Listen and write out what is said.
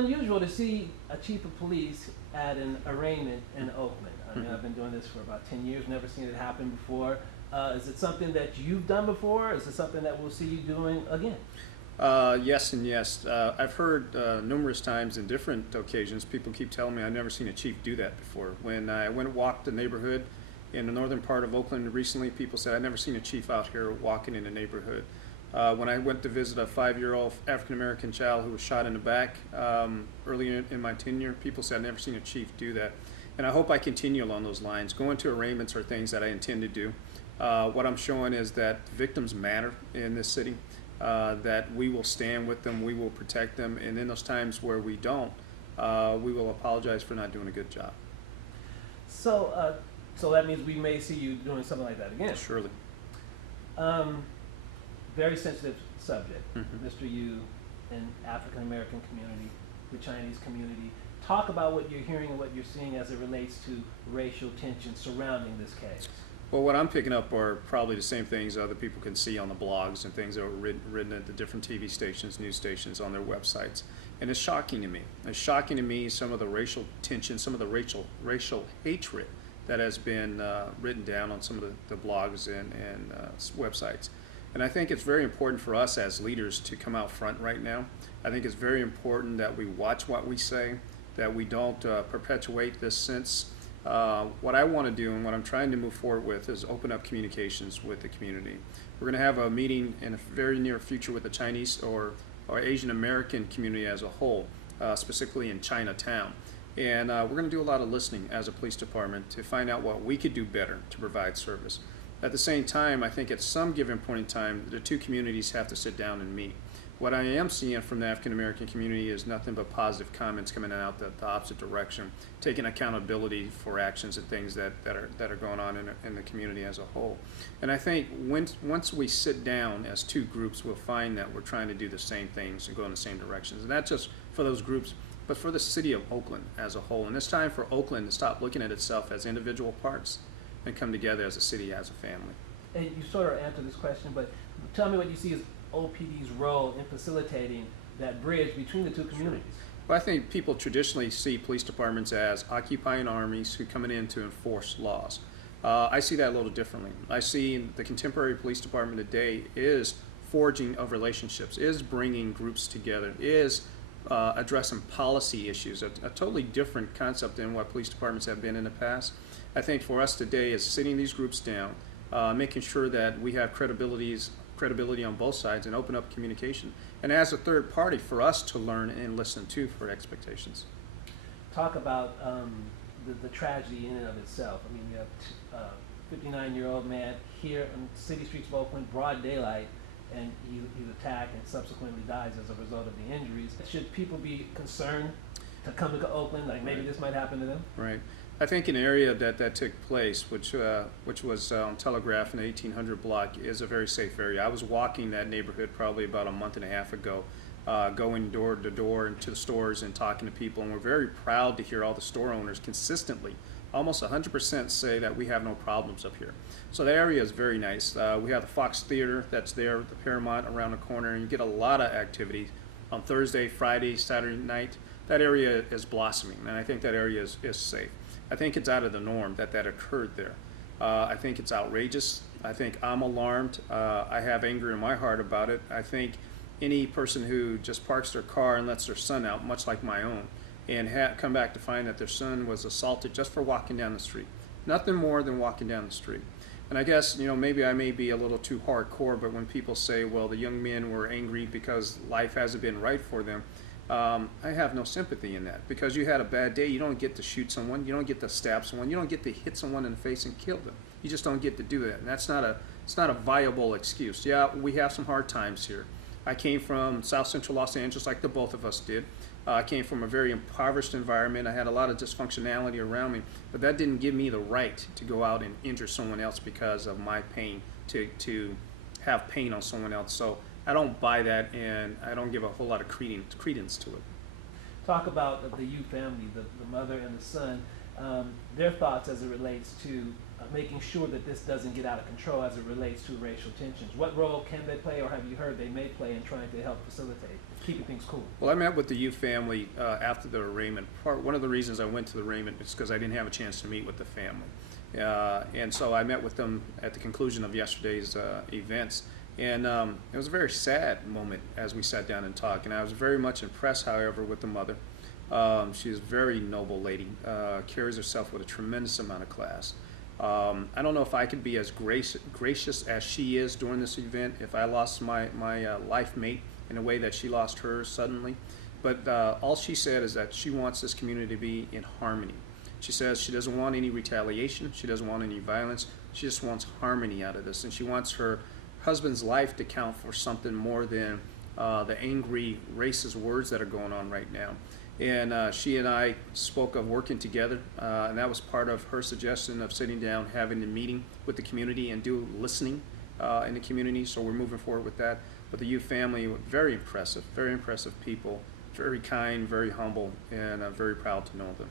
unusual to see a chief of police at an arraignment in Oakland. I mean, I've been doing this for about 10 years, never seen it happen before. Is it something that you've done before? Is it something that we'll see you doing again? Yes and yes. I've heard numerous times in different occasions, people keep telling me I've never seen a chief do that before. When I went and walked the neighborhood in the northern part of Oakland recently, people said I've never seen a chief out here walking in the neighborhood. When I went to visit a 5-year-old African-American child who was shot in the back early in my tenure, people said I've never seen a chief do that. And I hope I continue along those lines. Going to arraignments are things that I intend to do. What I'm showing is that victims matter in this city. That we will stand with them, we will protect them, and in those times where we don't, we will apologize for not doing a good job. So, so that means we may see you doing something like that again. Surely. Very sensitive subject, Mr. Yu, and African American community, the Chinese community. Talk about what you're hearing and what you're seeing as it relates to racial tension surrounding this case. Well, what I'm picking up are probably the same things other people can see on the blogs and things that were written at the different TV stations, news stations, on their websites. And it's shocking to me. It's shocking to me some of the racial tension, some of the racial hatred that has been written down on some of the blogs and websites. And I think it's very important for us as leaders to come out front right now. I think it's very important that we watch what we say, that we don't perpetuate this sense. What I want to do and what I'm trying to move forward with is open up communications with the community. We're going to have a meeting in a very near future with the Chinese or Asian American community as a whole, specifically in Chinatown. And we're going to do a lot of listening as a police department to find out what we could do better to provide service. At the same time, I think at some given point in time, the two communities have to sit down and meet. What I am seeing from the African American community is nothing but positive comments coming out the opposite direction, taking accountability for actions and things that are going on in the community as a whole. And I think once we sit down as two groups, we'll find that we're trying to do the same things and go in the same directions. And not just for those groups, but for the city of Oakland as a whole. And it's time for Oakland to stop looking at itself as individual parts and come together as a city, as a family. And you sort of answered this question, but tell me what you see as OPD's role in facilitating that bridge between the two communities. Well, I think people traditionally see police departments as occupying armies who come in to enforce laws. I see that a little differently. I see the contemporary police department today is forging of relationships, is bringing groups together, is addressing policy issues, a totally different concept than what police departments have been in the past. I think for us today is sitting these groups down, making sure that we have credibility on both sides and open up communication. And as a third party, for us to learn and listen to for expectations. Talk about the tragedy in and of itself. I mean, you have a 59-year-old man here on city streets of Oakland, broad daylight, and he's attacked and subsequently dies as a result of the injuries. Should people be concerned to come to Oakland, like maybe this might happen to them? Right. I think an area that took place, which was on Telegraph in the 1800 block, is a very safe area. I was walking that neighborhood probably about a month and a half ago, going door to door into the stores and talking to people, and we're very proud to hear all the store owners consistently, almost 100% say that we have no problems up here. So the area is very nice. We have the Fox Theater that's there, the Paramount around the corner, and you get a lot of activity on Thursday, Friday, Saturday night. That area is blossoming, and I think that area is safe. I think it's out of the norm that occurred there. I think it's outrageous. I think I'm alarmed. I have anger in my heart about it. I think any person who just parks their car and lets their son out, much like my own, and come back to find that their son was assaulted just for walking down the street. Nothing more than walking down the street. And I guess, maybe I may be a little too hardcore, but when people say, well, the young men were angry because life hasn't been right for them, I have no sympathy in that, because you had a bad day. You don't get to shoot someone, you don't get to stab someone, you don't get to hit someone in the face and kill them. You just don't get to do that, and it's not a viable excuse. Yeah, we have some hard times here. I came from South Central Los Angeles, like the both of us did. I came from a very impoverished environment. I had a lot of dysfunctionality around me, but that didn't give me the right to go out and injure someone else because of my pain, to have pain on someone else. So I don't buy that, and I don't give a whole lot of credence to it. Talk about the Yu family, the mother and the son, their thoughts as it relates to making sure that this doesn't get out of control as it relates to racial tensions. What role can they play, or have you heard they may play in trying to help facilitate? keeping things cool? Well, I met with the Yu family after the arraignment. One of the reasons I went to the arraignment is because I didn't have a chance to meet with the family. And so I met with them at the conclusion of yesterday's events. And it was a very sad moment as we sat down and talked. And I was very much impressed, however, with the mother. She's a very noble lady, carries herself with a tremendous amount of class. I don't know if I could be as gracious as she is during this event if I lost my life mate in a way that she lost hers suddenly. But all she said is that she wants this community to be in harmony. She says she doesn't want any retaliation, she doesn't want any violence, she just wants harmony out of this, and she wants her husband's life to count for something more than the angry, racist words that are going on right now. And she and I spoke of working together, and that was part of her suggestion of sitting down, having a meeting with the community and do listening in the community. So we're moving forward with that. But the Yu family, very impressive people, very kind, very humble, and I'm very proud to know them.